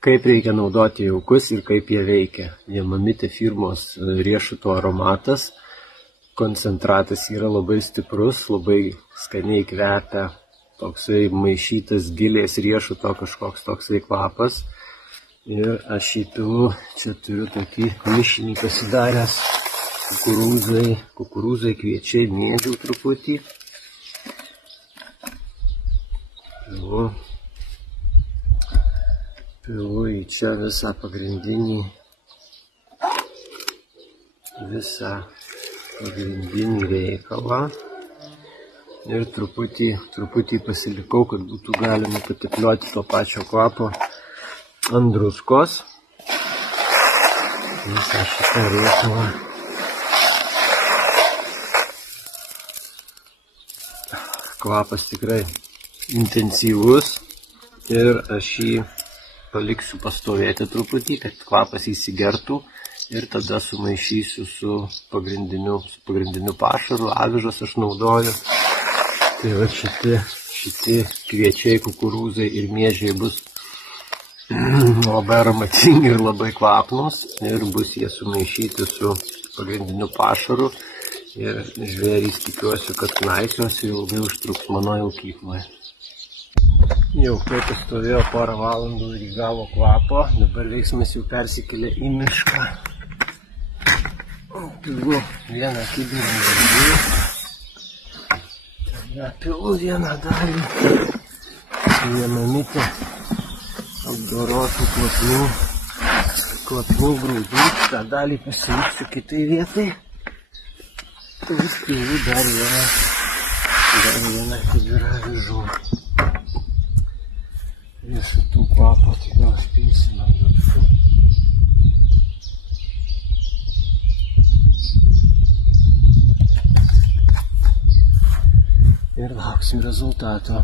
Kaip reikia naudoti jaukus ir kaip jie veikia. Jamamite firmos riešuto aromatas. Koncentratas yra labai stiprus, labai skaniai kvepia. Toksai maišytas gilės riešuto kažkoks toksai kvapas. Ir aš įpilu, čia turiu tokį mišinį pasidaręs. Kukurūzai, kviečiai, mėžių truputį. Pilu į čia visą pagrindinį reikalą. Ir truputį pasilikau, kad būtų galima pateplioti to pačio kvapo ant druskos. Visą šitą reikalą. Kvapas tikrai intensyvus ir aš jį paliksiu pastovėti truputį, kad kvapas įsigertų ir tada sumaišysiu su pagrindiniu pašaru. Avižas aš naudoju. Tai va šitie kviečiai, kukurūzai ir miežiai bus labai aromatingi ir labai kvapnus ir bus jie sumaišyti su pagrindiniu pašaru. Ir žvėrys tikiuosi, kad knaisiuosi ilgai užtruks mano jaukykloje. Jau kai pastovėjo porą valandų ir įgavo kvapo, dabar veiksmas jau persikėlė į mišką. Pilu vieną kibinį dalį. Tada pilu vieną dalį. Jamamite apdorotų kvapnų grūdų. Tą dalį pasiliksiu kitai vietai. Vis pilu dar vieną kibirą avižų. Riešutų kvapo, tai gal spilsime druskų. Ir lauksim rezultato.